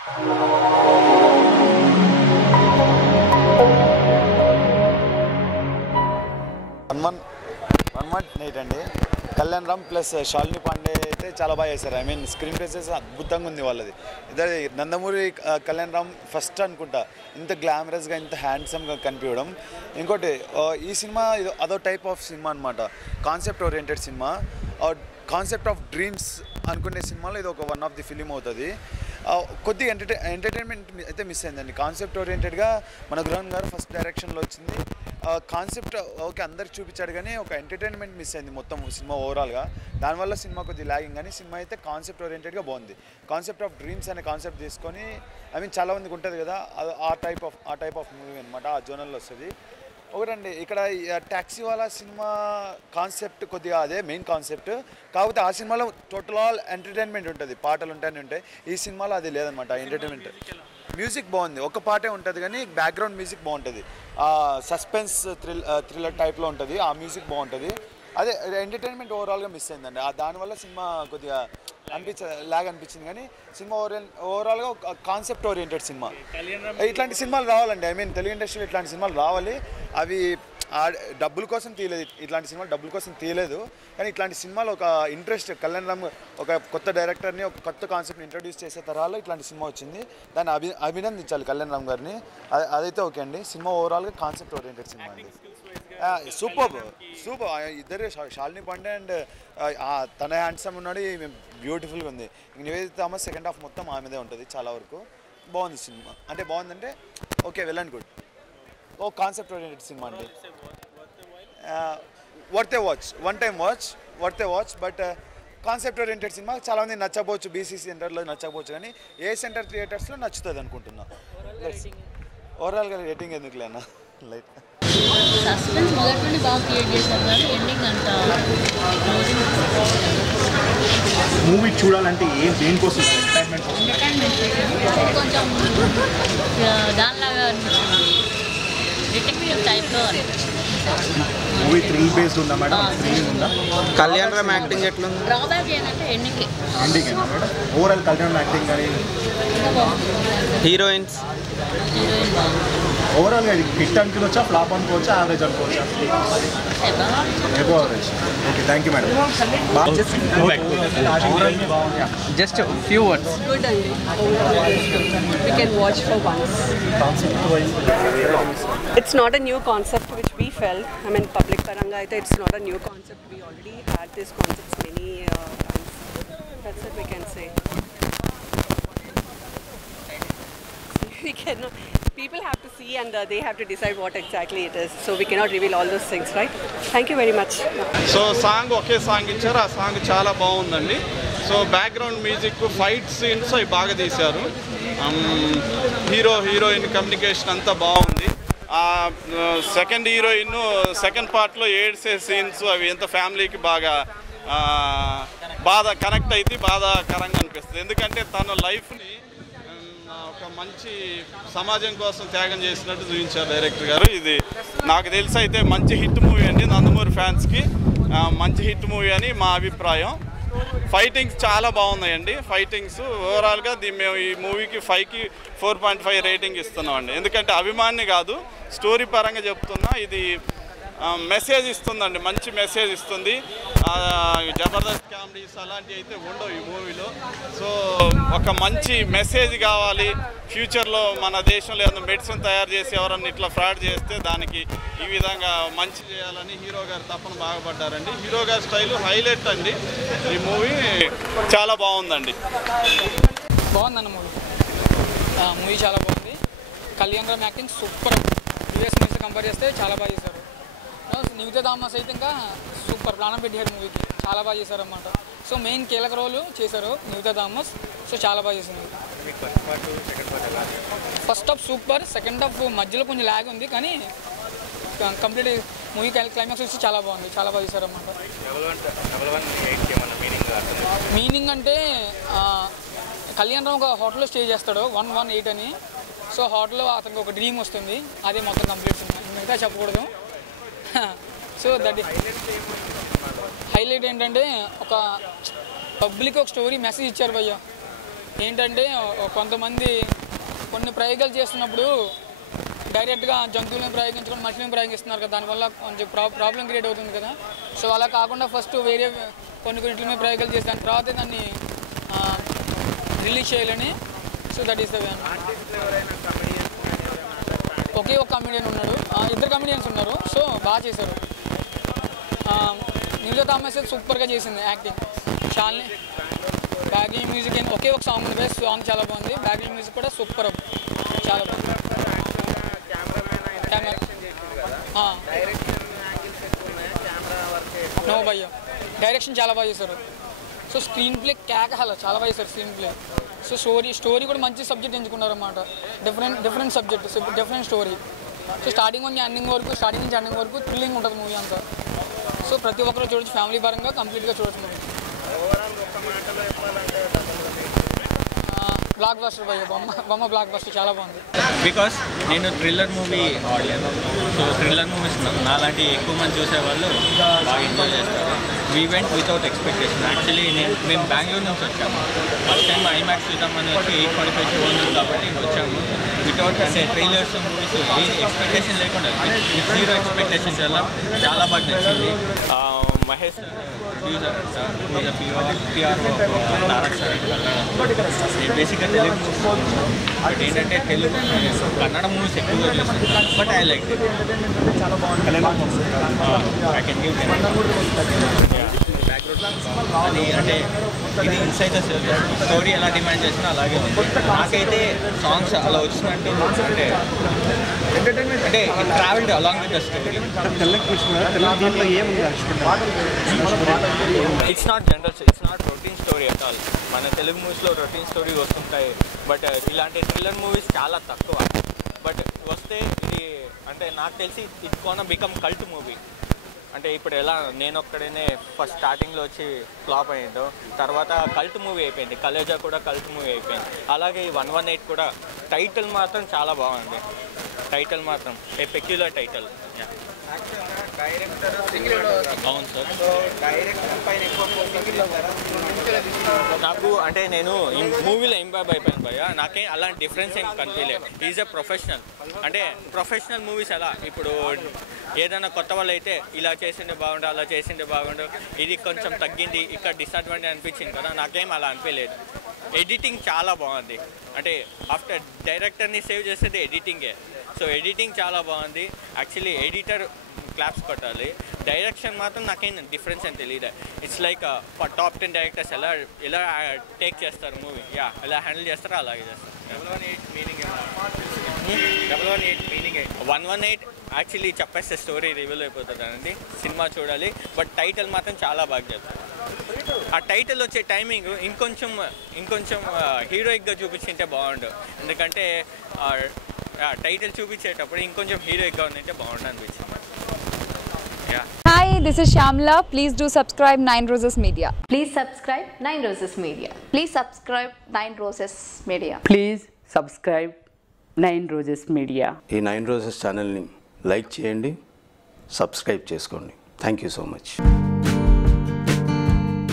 Night అండి. Kalyan Ram plus Shalini Pandey అయితే చాలా బాగా చేశారు. ఐ మీన్ స్క్రీన్ ప్రెసెన్స్ అద్భుతంగా ఉంది వాళ్ళది. ఇద్దరు నందమూరి కళ్యాణ్ రామ్ ఫస్ట్ అనుకుంటా ఇంత గ్లామరస్గా ఇంత హ్యాండ్సమ్గా కనిపించడం. ఇంకోటి ఈ సినిమా అదో టైప్ ఆఫ్ సినిమా అనమాట. Concept oriented cinema, concept of dreams అనుకునే సినిమాలో ఇది ఒక వన్ ఆఫ్ ది ఫిలిం అవుతుంది. కొద్దిగా ఎంటర్టైన్మెంట్ అయితే మిస్ అయిందండి. కాన్సెప్ట్ ఓరియంటెడ్గా మన గృహన్ గారు ఫస్ట్ డైరెక్షన్లో వచ్చింది. కాన్సెప్ట్ ఓకే అందరికి చూపించాడు, కానీ ఒక ఎంటర్టైన్మెంట్ మిస్ అయింది మొత్తం సినిమా ఓవరాల్గా. దానివల్ల సినిమా కొద్దిగా లాగింగ్, కానీ సినిమా అయితే కాన్సెప్ట్ ఓరియంటెడ్గా బాగుంది. కాన్సెప్ట్ ఆఫ్ డ్రీమ్స్ అనే కాన్సెప్ట్ తీసుకొని, ఐ మీన్ చాలా మందికి ఉంటుంది కదా, ఆ టైప్ ఆఫ్ మూవీ అనమాట. ఆ జోనల్లో వస్తుంది. ఒకటండి, ఇక్కడ ట్యాక్సీ వాళ్ళ సినిమా కాన్సెప్ట్ కొద్దిగా అదే మెయిన్ కాన్సెప్ట్. కాకపోతే ఆ సినిమాలో టోటల్ ఆల్ ఎంటర్టైన్మెంట్ ఉంటుంది, పాటలు ఉంటాయి. ఈ సినిమాలో అది లేదనమాట. ఎంటర్టైన్మెంట్ మ్యూజిక్ బాగుంది, ఒక పాటే ఉంటుంది కానీ బ్యాక్గ్రౌండ్ మ్యూజిక్ బాగుంటుంది. సస్పెన్స్ థ్రిల్లర్ టైప్లో ఉంటుంది, ఆ మ్యూజిక్ బాగుంటుంది. అదే ఎంటర్టైన్మెంట్ ఓవరాల్గా మిస్ అయిందండి. దానివల్ల సినిమా కొద్దిగా లాగ్ అనిపించింది. కానీ సినిమా ఓవరాల్గా కాన్సెప్ట్ ఓరియంటెడ్ సినిమా. ఇట్లాంటి సినిమాలు రావాలండి. ఐ మీన్ తెలుగు ఇండస్ట్రీలో ఇట్లాంటి సినిమాలు రావాలి. అవి డబ్బుల కోసం తీయలేదు, ఇట్లాంటి సినిమాలు డబ్బుల కోసం తీయలేదు. కానీ ఇట్లాంటి సినిమాలు ఒక ఇంట్రెస్ట్, కళ్యాణ్ రామ్ ఒక కొత్త డైరెక్టర్ని ఒక కొత్త కాన్సెప్ట్ని ఇంట్రడ్యూస్ చేసే తరహాలో ఇట్లాంటి సినిమా వచ్చింది. దాన్ని అభినందించాలి కళ్యాణ్ రామ్ గారిని. అదైతే ఓకే అండి. సినిమా ఓవరాల్గా కాన్సెప్ట్ ఓరియంటెడ్ సినిమా అండి. సూపర్. ఇద్దరు శాలిని పాండే అండ్ తన హ్యాండ్సమ్ ఉన్నాడు, బ్యూటిఫుల్గా ఉంది. నివేదిత థామస్ సెకండ్ హాఫ్ మొత్తం ఆమెదే ఉంటుంది చాలా వరకు. బాగుంది సినిమా. అంటే బాగుందంటే okay, well and good. Concept oriented సినిమా అండి. Worth a watch, one time watch, worth a watch. But concept oriented సినిమా చాలామంది నచ్చకపోవచ్చు, బీసీసీ సెంటర్లో నచ్చకపోవచ్చు, కానీ ఏ సెంటర్ థియేటర్స్లో నచ్చుతుంది అనుకుంటున్నా. ఓవరాల్గా రేటింగ్ ఎందుకులేనా, లైట్ సస్పెన్స్ మొదటి నుండి బాగా క్రియేట్ చేశారు, కానీ ఎండింగ్ అంత మూవీ చూడాలంటే దేనికోసం? ఎంటర్టైన్మెంట్ కొంచెం దానిలాగా అనిపించింది, డిటెక్టివ్ టైప్లో అనిపించింది. మూవీ థ్రిల్ బేస్డ్ ఉందా మేడం? కళ్యాణ్ రామ్ యాక్టింగ్ ఎట్లా ఉంది? డ్రాబ్యాక్ ఏంటంటే ending madam. Overall Kalyan acting కానీ హీరోయిన్స్ ఓవరాల్గా హిట్ అనుకోవచ్చా, ఫ్లాప్ అనుకోవచ్చా, యావరేజ్ అనుకోవచ్చా? Above average. Okay, thank you madam. Just few words. Good అండి. We can watch for once. It's not a new concept which we felt. I mean, public paranga aithe it's not a new concept. We already had this concept many times. That's what we can say. We cannot. People have to see and they have to decide what exactly it is. So we cannot reveal all those things, right? Thank you very much. So song okay song ఇచ్చారు, ఆ song చాలా బాగుందండి. So background music, fight scenes అవి బాగా తీశారు. Heroine communication అంతా బాగుంది. Second heroine second పార్ట్లో ఏడ్సే సీన్స్ అవి ఎంత ఫ్యామిలీకి బాగా బాధ కనెక్ట్ అయితే బాధాకరంగా అనిపిస్తుంది. ఎందుకంటే తన లైఫ్ని ఒక మంచి సమాజం కోసం త్యాగం చేసినట్టు చూపించారు డైరెక్టర్ గారు. ఇది నాకు తెలిసి అయితే మంచి హిట్ మూవీ అండి. నందమూరి ఫ్యాన్స్కి మంచి హిట్ మూవీ అని మా అభిప్రాయం. ఫైటింగ్స్ చాలా బాగున్నాయండి. ఫైటింగ్స్ ఓవరాల్గా మేము ఈ మూవీకి 5కి 4.5 రేటింగ్ ఇస్తున్నామండి. ఎందుకంటే అభిమాని కాదు, స్టోరీ పరంగా చెప్తున్నా. ఇది మెసేజ్ ఇస్తుందండి, మంచి మెసేజ్ ఇస్తుంది. జబర్దస్త్ కామెడీస్ అలాంటివి అయితే ఉండవు ఈ మూవీలో. సో ఒక మంచి మెసేజ్ కావాలి. ఫ్యూచర్లో మన దేశంలో ఏదైనా మెడిసిన్ తయారు చేసి ఎవరన్నా ఇట్లా ఫ్రాడ్ చేస్తే దానికి ఈ విధంగా మంచి చేయాలని హీరో గారు తప్పన బాగుపడ్డారండి. హీరో గారి స్టైల్ హైలైట్ అండి. ఈ మూవీ చాలా బాగుందండి. బాగుందన్న మూవీ చాలా బాగుంది. Kalyan Ram acting super. Previous movies compare చేస్తే చాలా బాగా చేశారు. నివేదిత థామస్ అయితే ఇంకా సూపర్, ప్రాణం పెట్టారు మూవీకి, చాలా బాగా చేశారు అన్నమాట. సో మెయిన్ కీలక రోలు చేశారు నివేదిత థామస్. సో చాలా బాగా చేసింది. First half super, second half మధ్యలో కొంచెం ల్యాగ్ ఉంది, కానీ కంప్లీట్ మూవీ క్లైమాక్స్ వచ్చి చాలా బాగుంది, చాలా బాగా చేశారు అన్నమాట. మీనింగ్ అంటే కళ్యాణ్ రామ్ ఒక హోటల్లో స్టే చేస్తాడు 118 అని. సో హోటల్లో అతనికి ఒక డ్రీమ్ వస్తుంది, అదే మొత్తం కంప్లీట్ సినిమా, మిగతా చెప్పకూడదు. సో దట్ హైలైట్ ఏంటంటే ఒక పబ్లిక్ ఒక స్టోరీ మెసేజ్ ఇచ్చారు భయ్య. ఏంటంటే కొంతమంది కొన్ని ప్రయోగాలు చేస్తున్నప్పుడు డైరెక్ట్గా జంతువులను ప్రయోగించుకొని మనుషులను ప్రయోగిస్తున్నారు కదా, దానివల్ల కొంచెం ప్రాబ్లం క్రియేట్ అవుతుంది కదా. సో అలా కాకుండా ఫస్ట్ వేరే కొన్ని మీద ప్రయోగాలు చేసి దాని తర్వాత దాన్ని రిలీజ్ చేయాలని. So that is the way. ఒకే ఒక కమెడియన్ ఉన్నాడు, 2 కమెడియన్స్ ఉన్నారు. సో బాగా చేశారు. నివేదిత థామస్ సూపర్గా చేసింది యాక్టింగ్. షాలిని బ్యాక్గ్రౌండ్ మ్యూజిక్ ఒకే ఒక సాంగ్ ఉంది, సాంగ్ చాలా బాగుంది. బ్యాక్గ్రౌండ్ మ్యూజిక్ కూడా సూపర్, చాలా బాగుంది. నో భయ్య, డైరెక్షన్ చాలా బాగా చేశారు. సో స్క్రీన్ ప్లే కేకహాల చాలా బాగా చేశారు స్క్రీన్ ప్లే. సో స్టోరీ కూడా మంచి సబ్జెక్ట్ ఎంచుకున్నారు అన్నమాట. Different subject, different story. So starting నుంచి ఎండింగ్ వరకు థ్రిల్లింగ్ ఉంటుంది మూవీ అంతా. సో ప్రతి ఒక్కరు చూడొచ్చు, ఫ్యామిలీ పరంగా కంప్లీట్గా చూడొచ్చు మూవీ. బ్లాక్ బస్టర్ భయ్య, బొమ్మ బ్లాక్ బస్టర్ చాలా బాగుంది. బికాస్ నేను థ్రిల్లర్ మూవీ ఆడియన్. సో థ్రిల్లర్ మూవీస్ నాలాంటి ఎక్కువ మంది చూసేవాళ్ళు బాగా ఎంజాయ్ చేస్తారు. We went without expectation. Actually మేము బెంగళూరు నుంచి వచ్చాము. ఫస్ట్ టైం ఐమాక్స్ చూద్దామని వచ్చి 8:45 షో ఉంది కాబట్టి వచ్చాము. వితౌట్ అంటే ట్రైలర్స్ మూవీస్ ఏ ఎక్స్పెక్టేషన్ లేకుండా, జీరో ఎక్స్పెక్టేషన్స్ వల్ల చాలా బాగా నచ్చింది. Mahesh producer PRO Tarak sir. నేను బేసిక్గా తెలుగు మూవీస్, బట్ ఏంటంటే తెలుగు కన్నడ మూవీస్ ఎక్కువగా చూస్తాను. But I like it. చాలా బాగుంది. ఐ కెన్ గివ్ అది అంటే ఇది ఇన్సైడ్ ద స్టోరీ ఎలా డిమాండ్ చేసినా అలాగే ఉంది. నాకైతే సాంగ్స్ అలా వచ్చినట్టు అంటే it travelled along with the story. It's not general, it's not routine story at all. మన తెలుగు మూవీస్లో రొటీన్ స్టోరీ వస్తుంటాయి, బట్ ఇలాంటి థ్రిల్లర్ మూవీస్ చాలా తక్కువ. బట్ వస్తే ఇది అంటే నాకు తెలిసి it gonna become cult movie. అంటే ఇప్పుడు ఎలా నేను ఒక్కడనే ఫస్ట్ స్టార్టింగ్లో వచ్చి ఫ్లాప్ అయ్యిందో, తర్వాత కల్ట్ మూవీ అయిపోయింది. కలేజా కూడా కల్ట్ మూవీ అయిపోయింది. అలాగే ఈ 118 కూడా. టైటిల్ మాత్రం చాలా బాగుంది. టైటిల్ మాత్రం ఏ పెక్యులర్ టైటిల్. అవును సార్. నాకు అంటే నేను మూవీలో ఇంబాబ్ అయిపోయాను భయ్య. నాకేం అలాంటి డిఫరెన్స్ ఏం కనిపించలేదు. Is a professional. అంటే ప్రొఫెషనల్ మూవీస్ ఎలా ఇప్పుడు ఏదైనా కొత్త వాళ్ళు అయితే ఇలా చేసిండే బాగుండు, అలా చేసిండే బాగుండు, ఇది కొంచెం తగ్గింది, ఇక్కడ డిసడ్వాంటేజ్ అనిపించింది కదా. నాకేం అలా అనిపించలేదు. ఎడిటింగ్ చాలా బాగుంది. అంటే ఆఫ్టర్ డైరెక్టర్ని సేవ్ చేసేది ఎడిటింగే. సో ఎడిటింగ్ చాలా బాగుంది. యాక్చువల్లీ ఎడిటర్ క్లాప్స్ కొట్టాలి. డైరెక్షన్ మాత్రం నాకేం డిఫరెన్స్ అని తెలియదు. ఇట్స్ లైక్ టాప్ 10 డైరెక్టర్స్ ఎలా టేక్ చేస్తారు మూవీ, ఎలా హ్యాండిల్ చేస్తారో అలాగే చేస్తారు. 118 యాక్చువల్లీ చెప్పేస్తే స్టోరీ రివీల్ అయిపోతుంది అండి. సినిమా చూడాలి. బట్ టైటిల్ మాత్రం చాలా బాగా చేస్తారు. ఆ టైటిల్ వచ్చే టైమింగ్ ఇంకొంచెం హీరోయిక్గా చూపించింటే బాగుండు. ఎందుకంటే టైటిల్ చూపించేటప్పుడు ఇంకొంచెం హీరోయిక్గా ఉందంటే బాగుండు అనిపించింది. Hi, this is Shamla. Please do subscribe 9 Roses Media. Please subscribe 9 Roses Media. Please subscribe 9 Roses Media. Please subscribe 9 Roses Media. ఈ 9 Roses ఛానల్ని లైక్ చేయండి, సబ్స్క్రైబ్ చేసుకోండి. Thank you so much.